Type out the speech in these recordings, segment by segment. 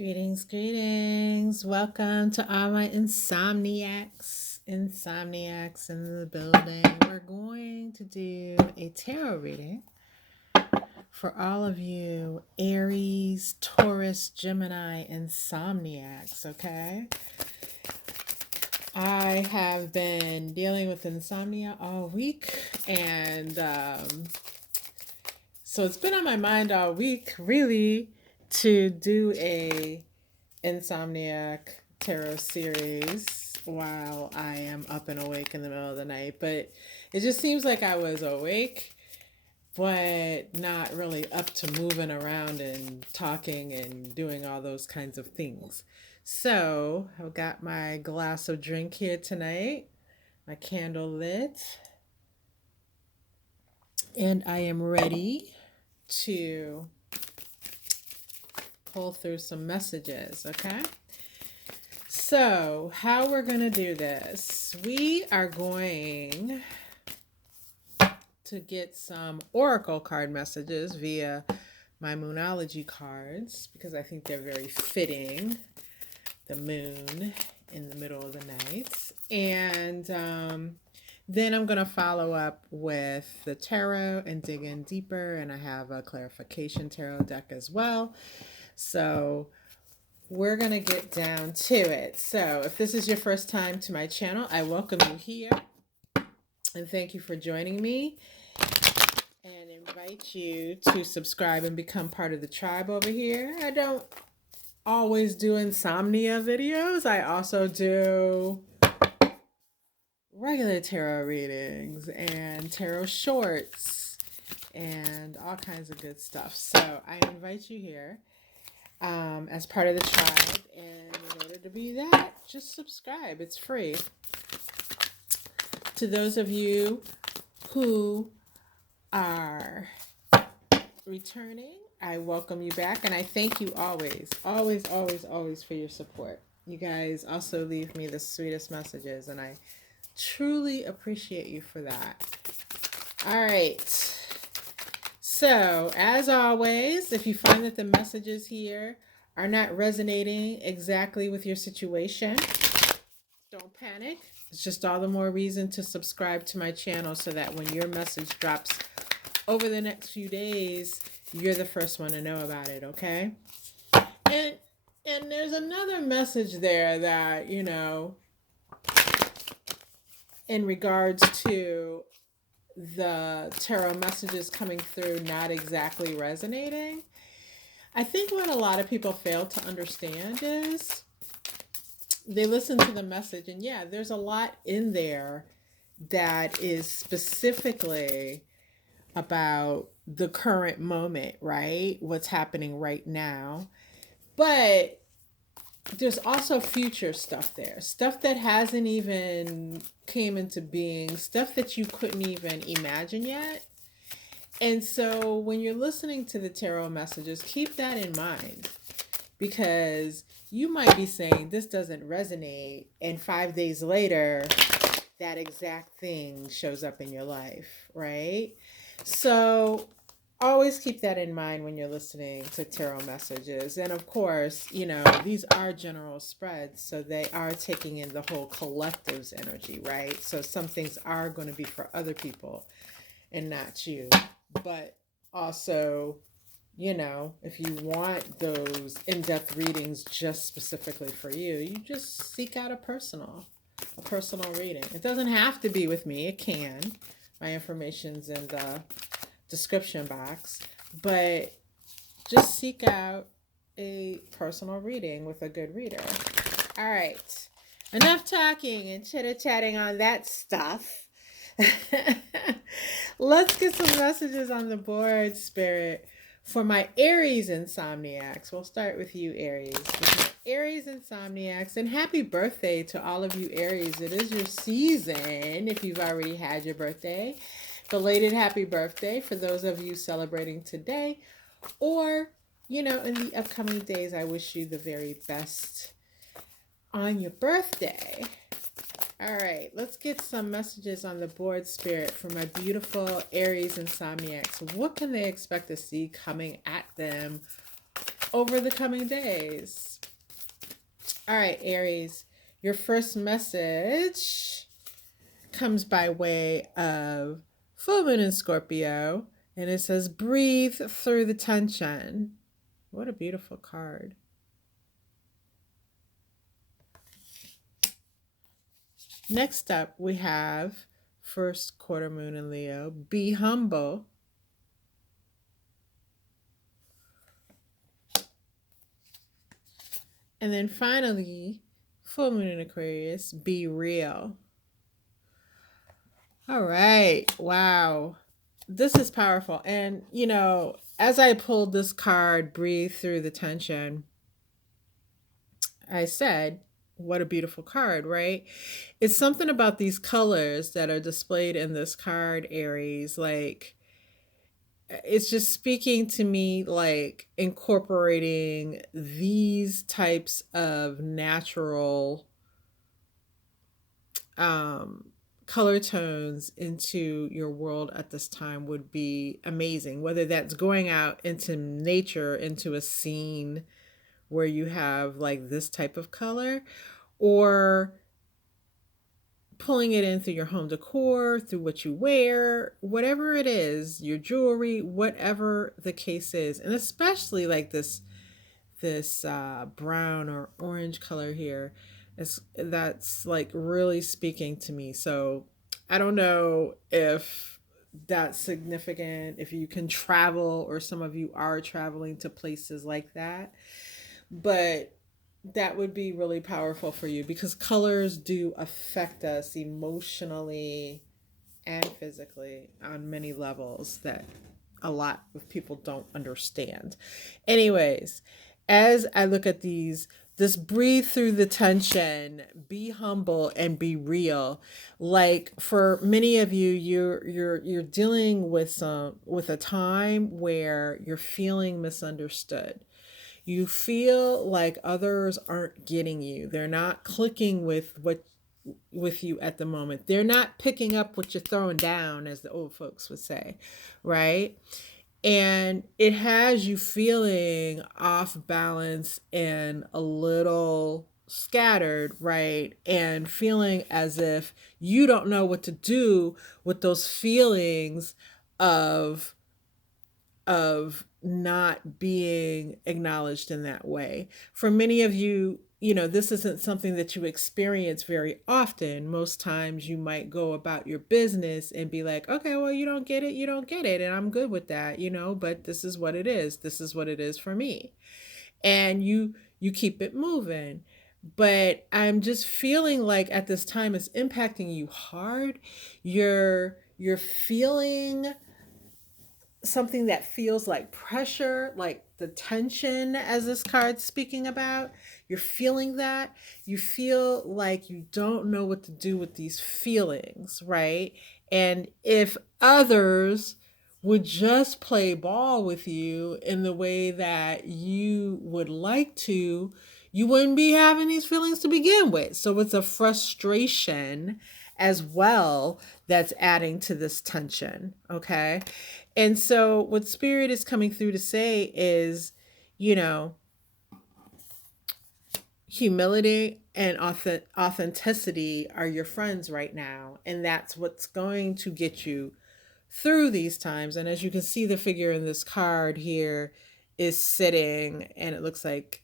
Greetings, greetings. Welcome to all my insomniacs. Insomniacs in the building. We're going to do a tarot reading for all of you Aries, Taurus, Gemini, insomniacs, okay? I have been dealing with insomnia all week, and so it's been on my mind all week, really, to do a insomniac tarot series while I am up and awake in the middle of the night. But it just seems like I was awake, but not really up to moving around and talking and doing all those kinds of things. So I've got my glass of drink here tonight, my candle lit, and I am ready to pull through some messages, okay? So, how we're going to do this, we are going to get some oracle card messages via my moonology cards because I think they're very fitting. The moon in the middle of the night. And then I'm going to follow up with the tarot and dig in deeper. And I have a clarification tarot deck as well. So we're going to get down to it. So if this is your first time to my channel, I welcome you here. And thank you for joining me. And invite you to subscribe and become part of the tribe over here. I don't always do insomnia videos. I also do regular tarot readings and tarot shorts and all kinds of good stuff. So I invite you here as part of the tribe. And in order to be that, just subscribe. It's free. To those of you who are returning, I welcome you back, and I thank you always for your support. You guys also leave me the sweetest messages, and I truly appreciate you for that. All right. So, as always, if you find that the messages here are not resonating exactly with your situation, don't panic. It's just all the more reason to subscribe to my channel so that when your message drops over the next few days, you're the first one to know about it, okay? And there's another message there that, you know, in regards to the tarot messages coming through not exactly resonating. I think what a lot of people fail to understand is they listen to the message and yeah, there's a lot in there that is specifically about the current moment, right? What's happening right now. But there's also future stuff there. Stuff that hasn't even came into being, stuff that you couldn't even imagine yet. And so when you're listening to the tarot messages, keep that in mind because you might be saying this doesn't resonate and 5 days later that exact thing shows up in your life, right? So always keep that in mind when you're listening to tarot messages. And of course, you know, these are general spreads, so they are taking in the whole collective's energy, right? So some things are going to be for other people and not you. But also, you know, if you want those in-depth readings just specifically for you, you just seek out a personal reading. It doesn't have to be with me. It can. My information's in the description box, but just seek out a personal reading with a good reader. All right. Enough talking and chitter-chatting on that stuff. Let's get some messages on the board, Spirit, for my Aries insomniacs. We'll start with you, Aries. Aries insomniacs, and happy birthday to all of you Aries. It is your season if you've already had your birthday. Belated happy birthday for those of you celebrating today, or, you know, in the upcoming days. I wish you the very best on your birthday. All right, let's get some messages on the board, Spirit, for my beautiful Aries insomniacs. What can they expect to see coming at them over the coming days. All right, Aries, your first message comes by way of full moon in Scorpio, and it says, breathe through the tension. What a beautiful card. Next up, we have first quarter moon in Leo, be humble. And then finally, full moon in Aquarius, be real. All right. Wow. This is powerful. And, as I pulled this card, breathe through the tension, I said, what a beautiful card, right? It's something about these colors that are displayed in this card, Aries. Like, it's just speaking to me like incorporating these types of natural um color tones into your world at this time would be amazing, whether that's going out into nature, into a scene where you have like this type of color, or pulling it in through your home decor, through what you wear, whatever it is, your jewelry, whatever the case is. And especially like this brown or orange color here, is that's like really speaking to me. So I don't know if that's significant, if you can travel or some of you are traveling to places like that, but that would be really powerful for you because colors do affect us emotionally and physically on many levels that a lot of people don't understand. Anyways, as I look at these, this breathe through the tension, be humble and be real. Like for many of you, you're dealing with a time where you're feeling misunderstood. You feel like others aren't getting you. They're not clicking with you at the moment. They're not picking up what you're throwing down, as the old folks would say, right? And it has you feeling off balance and a little scattered, right? And feeling as if you don't know what to do with those feelings of not being acknowledged in that way. For many of you, this isn't something that you experience very often. Most times you might go about your business and be like, okay, well, you don't get it, you don't get it. And I'm good with that, but this is what it is. This is what it is for me. And you keep it moving. But I'm just feeling like at this time it's impacting you hard. You're feeling something that feels like pressure, like the tension, as this card's speaking about. You're feeling that. You feel like you don't know what to do with these feelings, right? And if others would just play ball with you in the way that you would like to, you wouldn't be having these feelings to begin with. So it's a frustration as well that's adding to this tension, okay? And so what Spirit is coming through to say is, you know, humility and authenticity are your friends right now. And that's what's going to get you through these times. And as you can see, the figure in this card here is sitting, and it looks like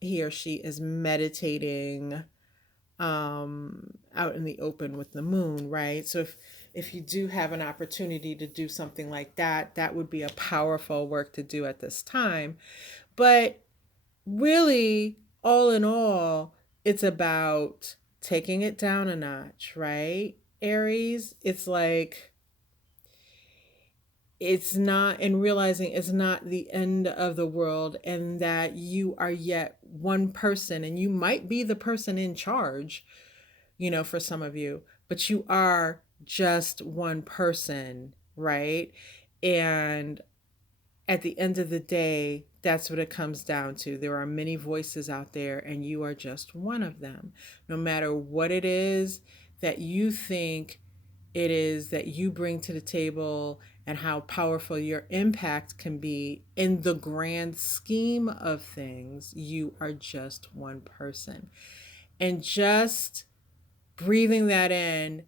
he or she is meditating out in the open with the moon, right? So if you do have an opportunity to do something like that, that would be a powerful work to do at this time. But really, all in all, it's about taking it down a notch, right? Aries, it's like it's not, and realizing it's not the end of the world, and that you are yet one person, and you might be the person in charge, for some of you, but you are just one person, right? And at the end of the day, that's what it comes down to. There are many voices out there, and you are just one of them. No matter what it is that you think it is that you bring to the table and how powerful your impact can be in the grand scheme of things. You are just one person. And just breathing that in,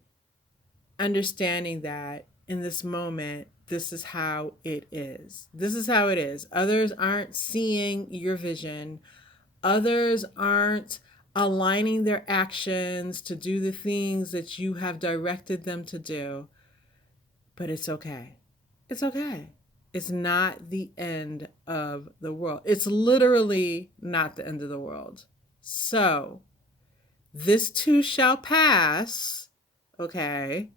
understanding that in this moment, this is how it is. This is how it is. Others aren't seeing your vision. Others aren't aligning their actions to do the things that you have directed them to do. But it's okay. It's okay. It's not the end of the world. It's literally not the end of the world. So, this too shall pass, okay?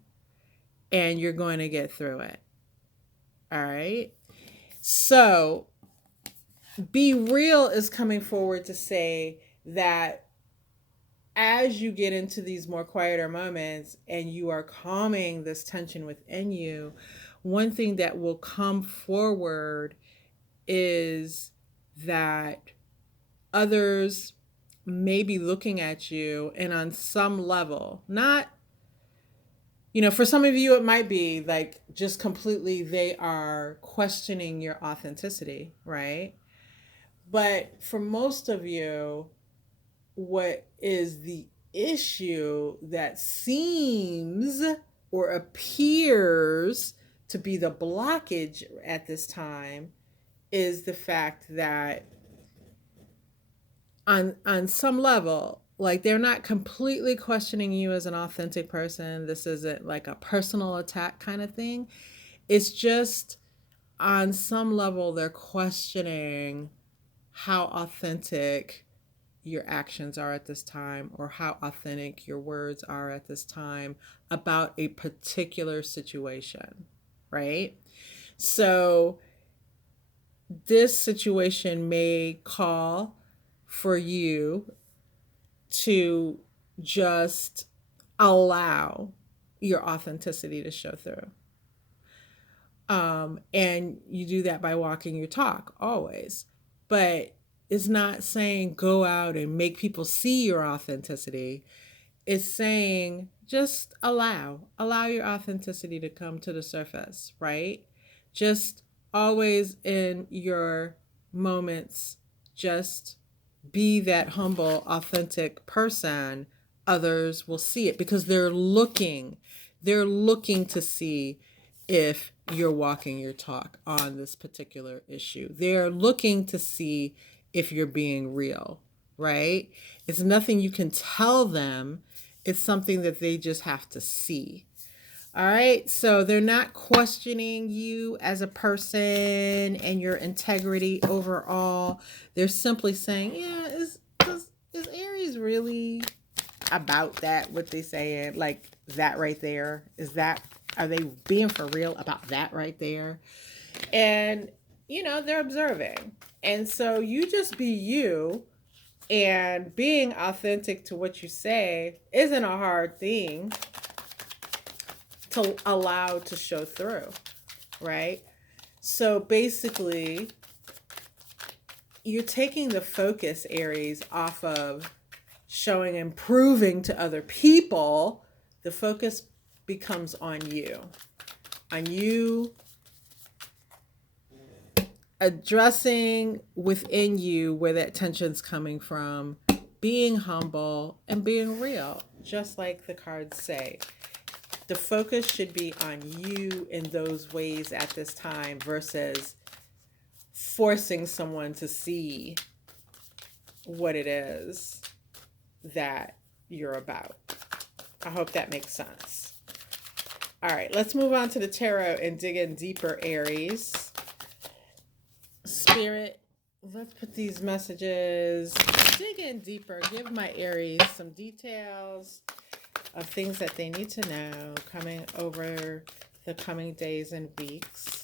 And you're going to get through it. All right? So, Be Real is coming forward to say that as you get into these more quieter moments and you are calming this tension within you, one thing that will come forward is that others may be looking at you and on some level, not, for some of you, it might be like just completely they are questioning your authenticity, right? But for most of you, what is the issue that seems or appears to be the blockage at this time is the fact that on some level, like, they're not completely questioning you as an authentic person. This isn't like a personal attack kind of thing. It's just on some level they're questioning how authentic your actions are at this time, or how authentic your words are at this time about a particular situation, right? So this situation may call for you to just allow your authenticity to show through. And you do that by walking your talk always. But it's not saying go out and make people see your authenticity. It's saying just allow your authenticity to come to the surface, right? Just always in your moments, just be that humble, authentic person. Others will see it because they're looking to see if you're walking your talk on this particular issue. They're looking to see if you're being real, right? It's nothing you can tell them. It's something that they just have to see. All right. So they're not questioning you as a person and your integrity overall. They're simply saying, yeah, is Aries really about that? What they saying? Like that right there? Are they being for real about that right there? And, they're observing. And so you just be you, and being authentic to what you say isn't a hard thing to allow to show through, right? So basically, you're taking the focus, Aries, off of showing and proving to other people. The focus becomes on you addressing within you where that tension's coming from, being humble and being real, just like the cards say. The focus should be on you in those ways at this time versus forcing someone to see what it is that you're about. I hope that makes sense. All right, let's move on to the tarot and dig in deeper, Aries. Spirit, let's put these messages, dig in deeper, give my Aries some details of things that they need to know coming over the coming days and weeks.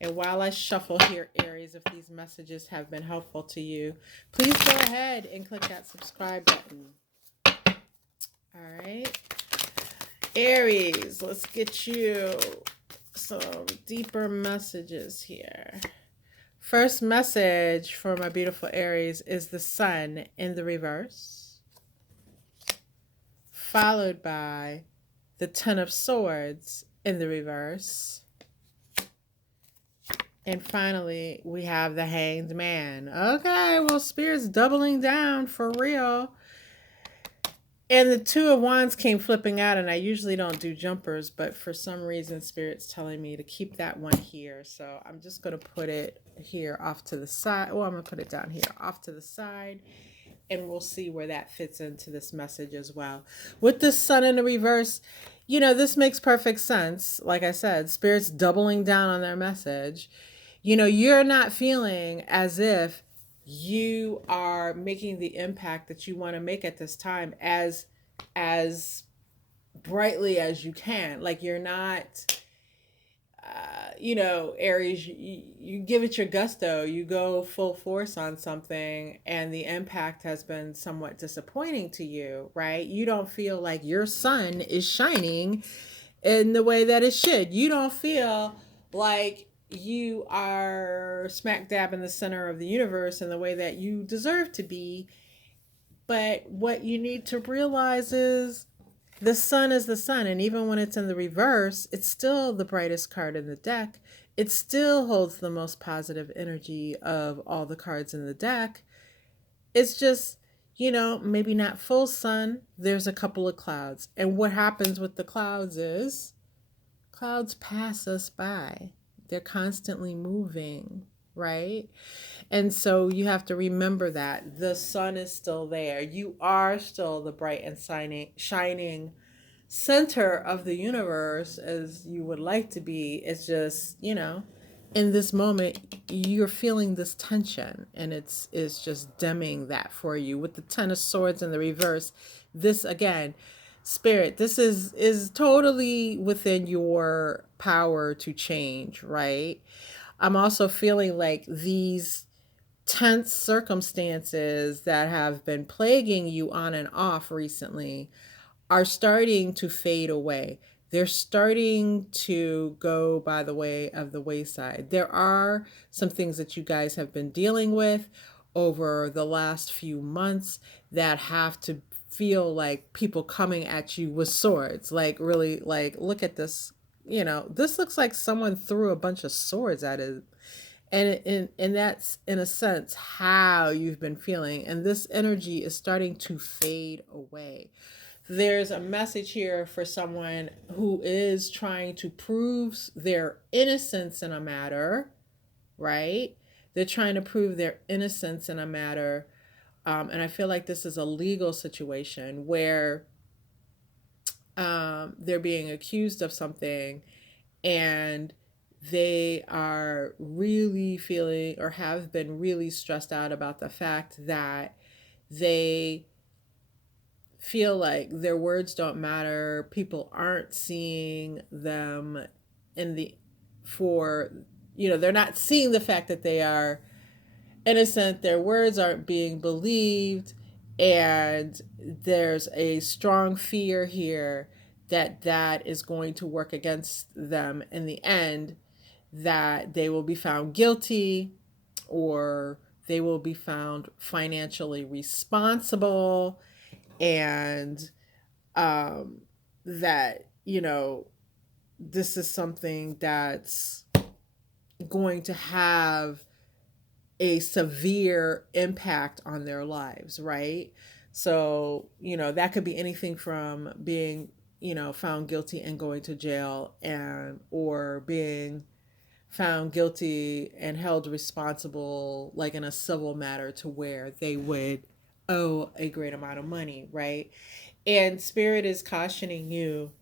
And while I shuffle here, Aries, if these messages have been helpful to you, please go ahead and click that subscribe button. All right. Aries, let's get you some deeper messages here. First message for my beautiful Aries is the Sun in the reverse, followed by the Ten of Swords in the reverse, And finally, we have the Hanged Man. Okay, well, Spirit's doubling down for real. And the Two of Wands came flipping out, and I usually don't do jumpers, but for some reason, Spirit's telling me to keep that one here. So I'm just going to put it here off to the side. Oh, I'm going to put it down here off to the side, and we'll see where that fits into this message as well. With the Sun in the reverse, this makes perfect sense. Like I said, Spirit's doubling down on their message. You're not feeling as if you are making the impact that you want to make at this time as brightly as you can. Like you're not Aries, you give it your gusto, you go full force on something, and the impact has been somewhat disappointing to you, right? You don't feel like your sun is shining in the way that it should. You don't feel like you are smack dab in the center of the universe in the way that you deserve to be. But what you need to realize is the sun is the sun, and even when it's in the reverse, it's still the brightest card in the deck. It still holds the most positive energy of all the cards in the deck. It's just, maybe not full sun. There's a couple of clouds. And what happens with the clouds is clouds pass us by. They're constantly moving, right? And so you have to remember that the sun is still there. You are still the bright and shining center of the universe as you would like to be. It's just, in this moment you're feeling this tension, and it's just dimming that for you with the Ten of Swords in the reverse. This again, Spirit, this is totally within your power to change, right? I'm also feeling like these tense circumstances that have been plaguing you on and off recently are starting to fade away. They're starting to go by the way of the wayside. There are some things that you guys have been dealing with over the last few months that have to feel like people coming at you with swords. Like, really, like, look at this. This looks like someone threw a bunch of swords at it. And that's in a sense how you've been feeling. And this energy is starting to fade away. There's a message here for someone who is trying to prove their innocence in a matter, right? They're trying to prove their innocence in a matter. And I feel like this is a legal situation where they're being accused of something, and they are really feeling or have been really stressed out about the fact that they feel like their words don't matter. People aren't seeing them in the for they're not seeing the fact that they are innocent. Their words aren't being believed, and there's a strong fear here that that is going to work against them in the end, that they will be found guilty, or they will be found financially responsible, and um, that this is something that's going to have a severe impact on their lives, right? So that could be anything from being found guilty and going to jail, and or being found guilty and held responsible, like in a civil matter, to where they would owe a great amount of money, right? And Spirit is cautioning you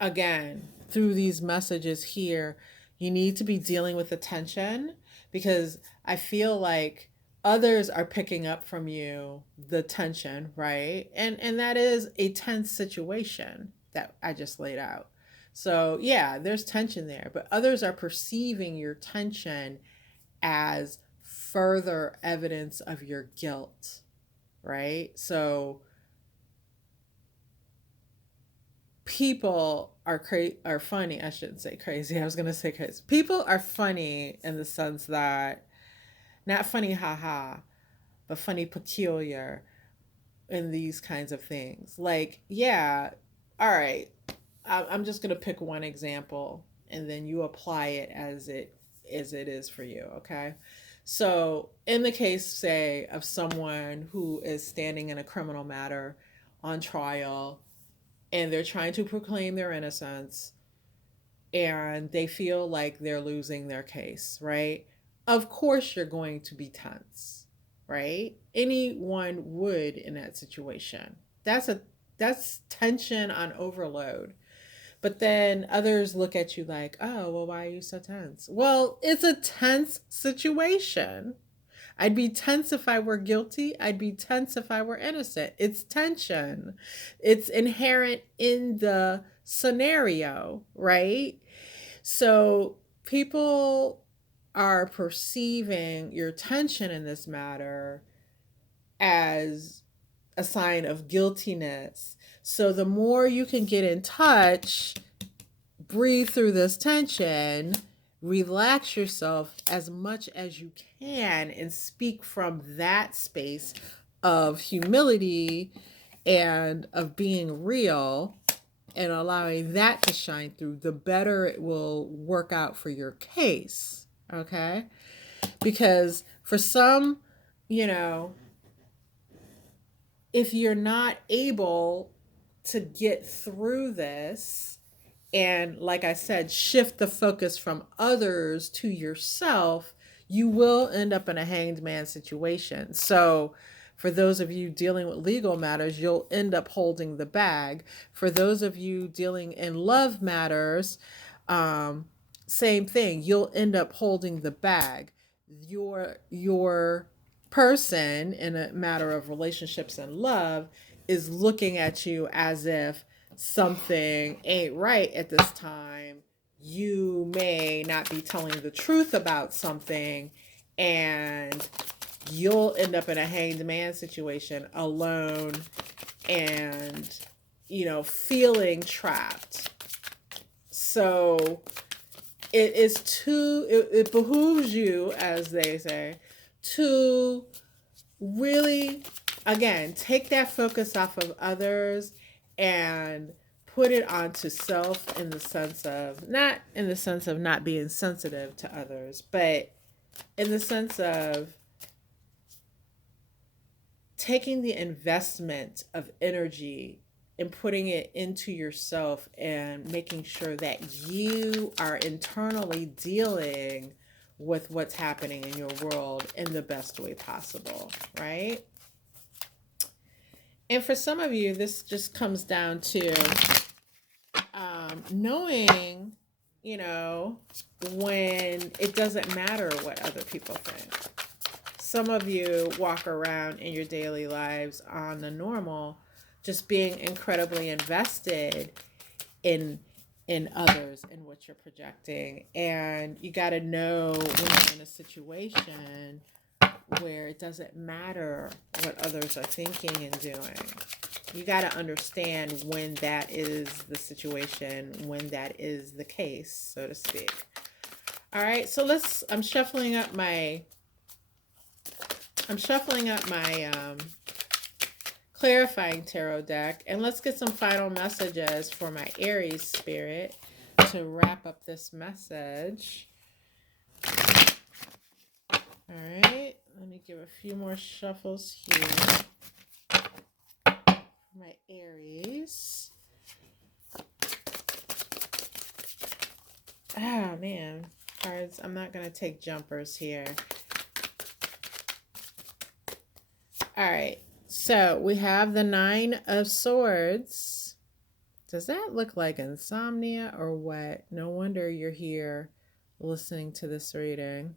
again through these messages here. You need to be dealing with the tension, because I feel like others are picking up from you the tension, right? And that is a tense situation that I just laid out. So yeah, there's tension there, but others are perceiving your tension as further evidence of your guilt, right? So people are funny. I shouldn't say crazy. I was gonna say crazy. People are funny in the sense that, not funny haha, but funny peculiar in these kinds of things. Like, yeah, all right. I'm just gonna pick one example, and then you apply it as it is for you, okay? So, in the case, say, of someone who is standing in a criminal matter on trial and they're trying to proclaim their innocence and they feel like they're losing their case, right? Of course, you're going to be tense, right? Anyone would in that situation. That's tension on overload. But then others look at you like, oh, well, why are you so tense? Well, it's a tense situation. I'd be tense if I were guilty. I'd be tense if I were innocent. It's tension. It's inherent in the scenario, right? So people are perceiving your tension in this matter as a sign of guiltiness. So the more you can get in touch, breathe through this tension, relax yourself as much as you can, and speak from that space of humility and of being real and allowing that to shine through, the better it will work out for your case. Okay? Because for some, you know, if you're not able to get through this and, like I said, shift the focus from others to yourself, you will end up in a hanged man situation. So for those of you dealing with legal matters, you'll end up holding the bag. For those of you dealing in love matters, same thing. You'll end up holding the bag. Your person in a matter of relationships and love is looking at you as if something ain't right at this time. You may not be telling the truth about something, and you'll end up in a hanged man situation alone and, feeling trapped. So it behooves you, as they say, to really, again, take that focus off of others and put it onto self, in the sense of, not in the sense of not being sensitive to others, but in the sense of taking the investment of energy and putting it into yourself and making sure that you are internally dealing with what's happening in your world in the best way possible, right? And for some of you, this just comes down to knowing, when it doesn't matter what other people think. Some of you walk around in your daily lives on the normal, just being incredibly invested in others and what you're projecting. And you got to know when you're in a situation where it doesn't matter what others are thinking and doing. You got to understand when that is the situation, when that is the case, so to speak. All right, so I'm shuffling up my clarifying tarot deck, and let's get some final messages for my Aries spirit to wrap up this message. All right, let me give a few more shuffles here for my Aries. Oh man, cards, I'm not going to take jumpers here. All right, so we have the Nine of Swords. Does that look like insomnia or what? No wonder you're here listening to this reading.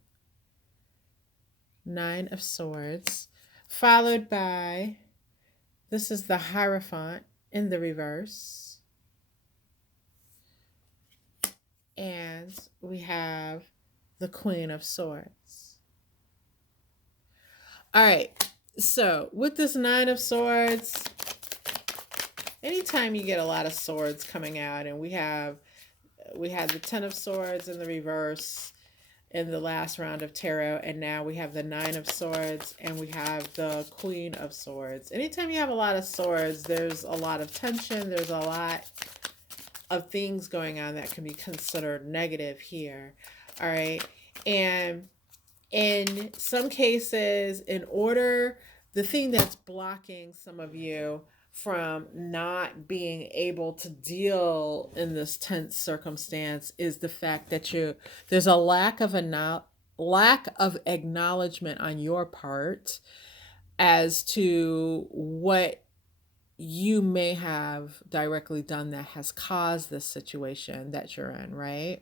Nine of Swords, followed by, this is the Hierophant in the reverse. And we have the Queen of Swords. All right. So with this Nine of Swords, anytime you get a lot of swords coming out, and we had the Ten of Swords in the reverse in the last round of tarot, and now we have the Nine of Swords and we have the Queen of Swords. Anytime you have a lot of swords, there's a lot of tension, there's a lot of things going on that can be considered negative here. All right. And in some cases, the thing that's blocking some of you from not being able to deal in this tense circumstance is the fact that there's a lack of acknowledgement on your part as to what you may have directly done that has caused this situation that you're in, right?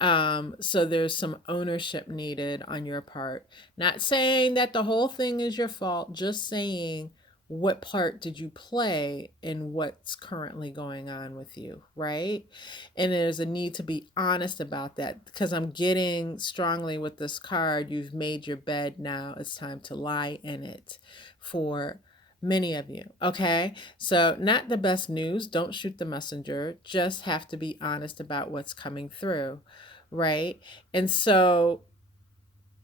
So there's some ownership needed on your part. Not saying that the whole thing is your fault, just saying what part did you play in what's currently going on with you, right? And there's a need to be honest about that because I'm getting strongly with this card, you've made your bed, now it's time to lie in it for many of you. Okay. So, not the best news. Don't shoot the messenger. Just have to be honest about what's coming through. Right. And so,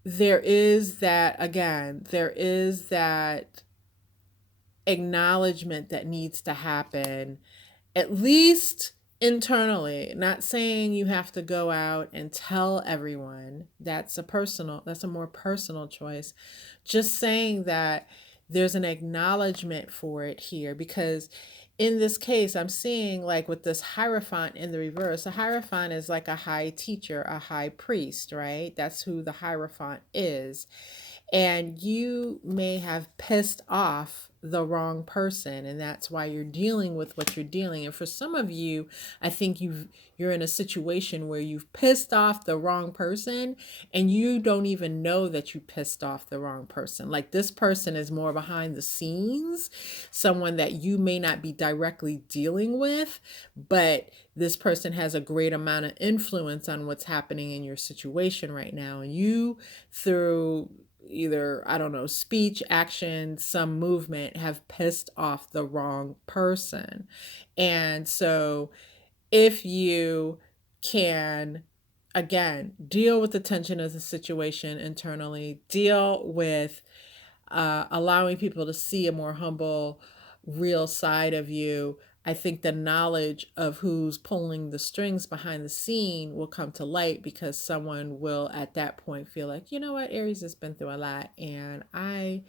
there is that, again, there is that acknowledgement that needs to happen, at least internally. Not saying you have to go out and tell everyone. That's a more personal choice. Just saying that there's an acknowledgement for it here, because in this case I'm seeing, like, with this hierophant in the reverse, a hierophant is like a high teacher, a high priest, right? That's who the hierophant is. And you may have pissed off the wrong person, and that's why you're dealing with what you're dealing. And for some of you, I think you're in a situation where you've pissed off the wrong person and you don't even know that you pissed off the wrong person. Like, this person is more behind the scenes, someone that you may not be directly dealing with, but this person has a great amount of influence on what's happening in your situation right now. And you, through either, I don't know, speech, action, some movement, have pissed off the wrong person. And so if you can, again, deal with the tension of the situation internally, deal with allowing people to see a more humble, real side of you, I think the knowledge of who's pulling the strings behind the scene will come to light, because someone will at that point feel like, you know what, Aries has been through a lot, and I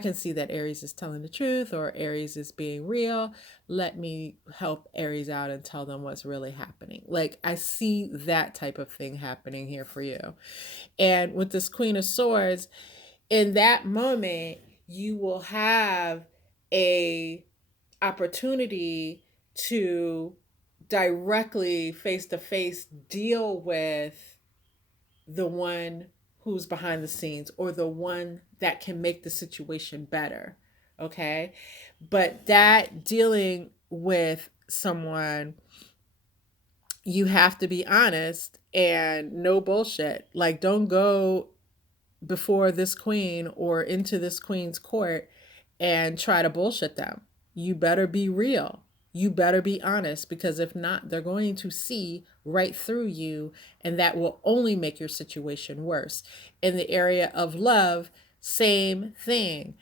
can see that Aries is telling the truth, or Aries is being real. Let me help Aries out and tell them what's really happening. Like, I see that type of thing happening here for you. And with this Queen of Swords, in that moment, you will have a opportunity to directly face to face deal with the one who's behind the scenes, or the one that can make the situation better. Okay. But that dealing with someone, you have to be honest and no bullshit. Like, don't go before this queen or into this queen's court and try to bullshit them. You better be real. You better be honest, because if not, they're going to see right through you, and that will only make your situation worse. In the area of love, same thing.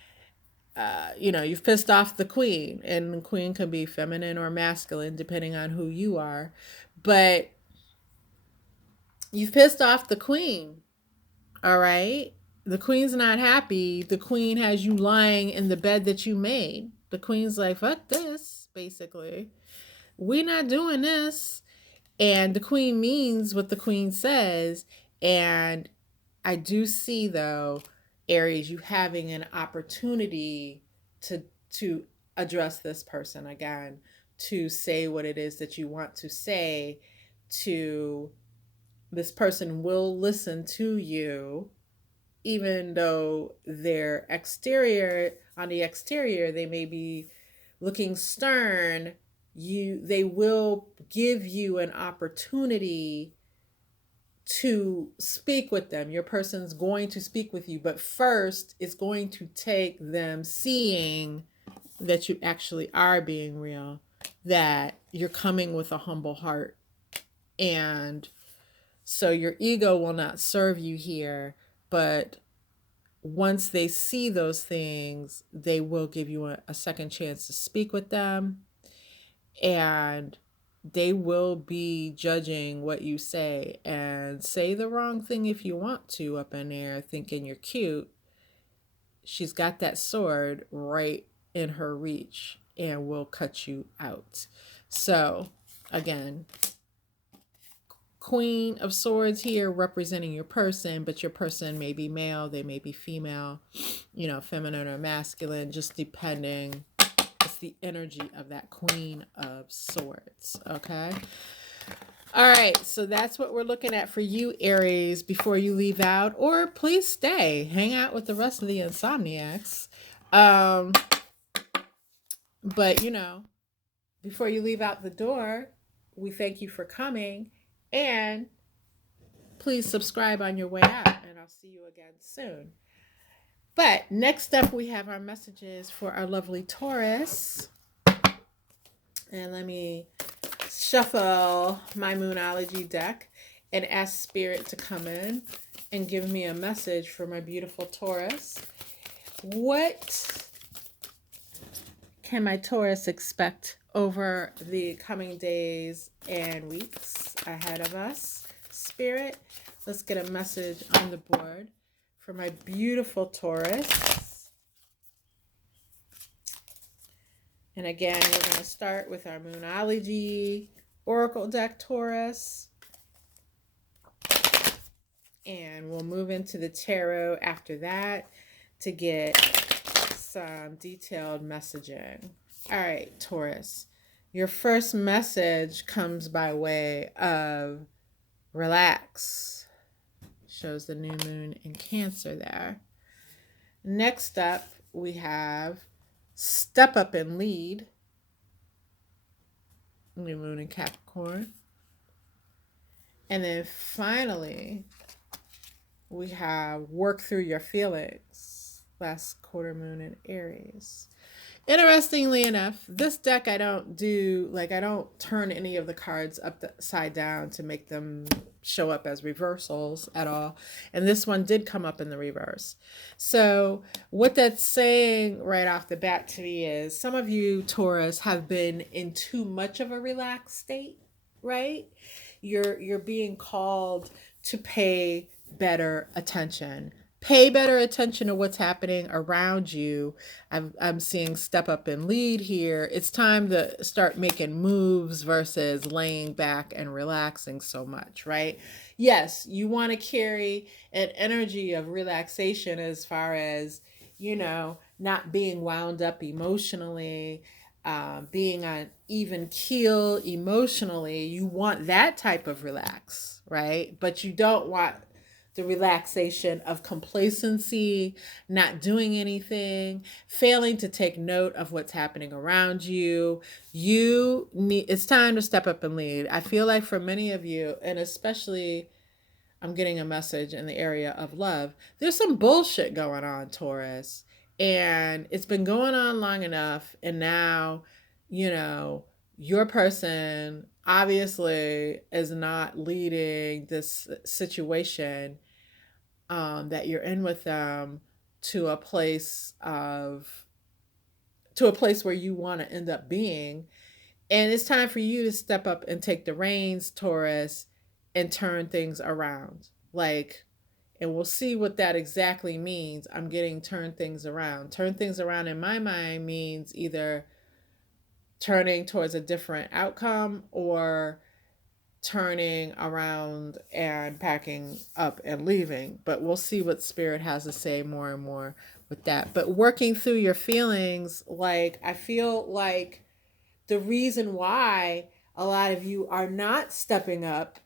You've pissed off the queen, and the queen can be feminine or masculine depending on who you are, but you've pissed off the queen. All right. The queen's not happy. The queen has you lying in the bed that you made. The queen's like, fuck this, basically. We're not doing this. And the queen means what the queen says. And I do see, though, Aries, you having an opportunity to address this person again, to say what it is that you want to say. To This person will listen to you, even though on the exterior, they may be looking stern. They will give you an opportunity to speak with them. Your person's going to speak with you, but first it's going to take them seeing that you actually are being real, that you're coming with a humble heart. And so your ego will not serve you here, but once they see those things, they will give you a second chance to speak with them. And they will be judging what you say, and say the wrong thing if you want to up in there thinking you're cute. She's got that sword right in her reach and will cut you out. So, again, Queen of Swords here representing your person, but your person may be male, they may be female, feminine or masculine, just depending. It's the energy of that Queen of Swords, okay? All right, so that's what we're looking at for you, Aries, before you leave out, or please stay, hang out with the rest of the Insomniacs. Um, but, before you leave out the door, we thank you for coming, and please subscribe on your way out, and I'll see you again soon. But next up, we have our messages for our lovely Taurus. And let me shuffle my Moonology deck and ask Spirit to come in and give me a message for my beautiful Taurus. What can my Taurus expect over the coming days and weeks ahead of us? Spirit, let's get a message on the board for my beautiful Taurus. And again, we're going to start with our Moonology Oracle deck, Taurus. And we'll move into the tarot after that to get some detailed messaging. All right, Taurus. Your first message comes by way of relax. Shows the new moon in Cancer there. Next up, we have step up and lead. New moon in Capricorn. And then finally, we have work through your feelings. Last quarter moon in Aries. Interestingly enough, this deck I don't turn any of the cards upside down to make them show up as reversals at all. And this one did come up in the reverse. So what that's saying right off the bat to me is some of you, Taurus, have been in too much of a relaxed state, right? You're being called to pay better attention. Pay better attention to what's happening around you. I'm seeing step up and lead here. It's time to start making moves versus laying back and relaxing so much, right? Yes, you want to carry an energy of relaxation as far as, not being wound up emotionally, being on even keel emotionally. You want that type of relax, right? But you don't want the relaxation of complacency, not doing anything, failing to take note of what's happening around you. It's time to step up and lead. I feel like for many of you, and especially I'm getting a message in the area of love, there's some bullshit going on, Taurus. And it's been going on long enough. And now, your person obviously is not leading this situation that you're in with them to a place where you want to end up being. And it's time for you to step up and take the reins, Taurus, and turn things around. And we'll see what that exactly means. I'm getting turn things around. Turn things around in my mind means either turning towards a different outcome or turning around and packing up and leaving. But we'll see what Spirit has to say more and more with that. But working through your feelings, I feel like the reason why a lot of you are not stepping up,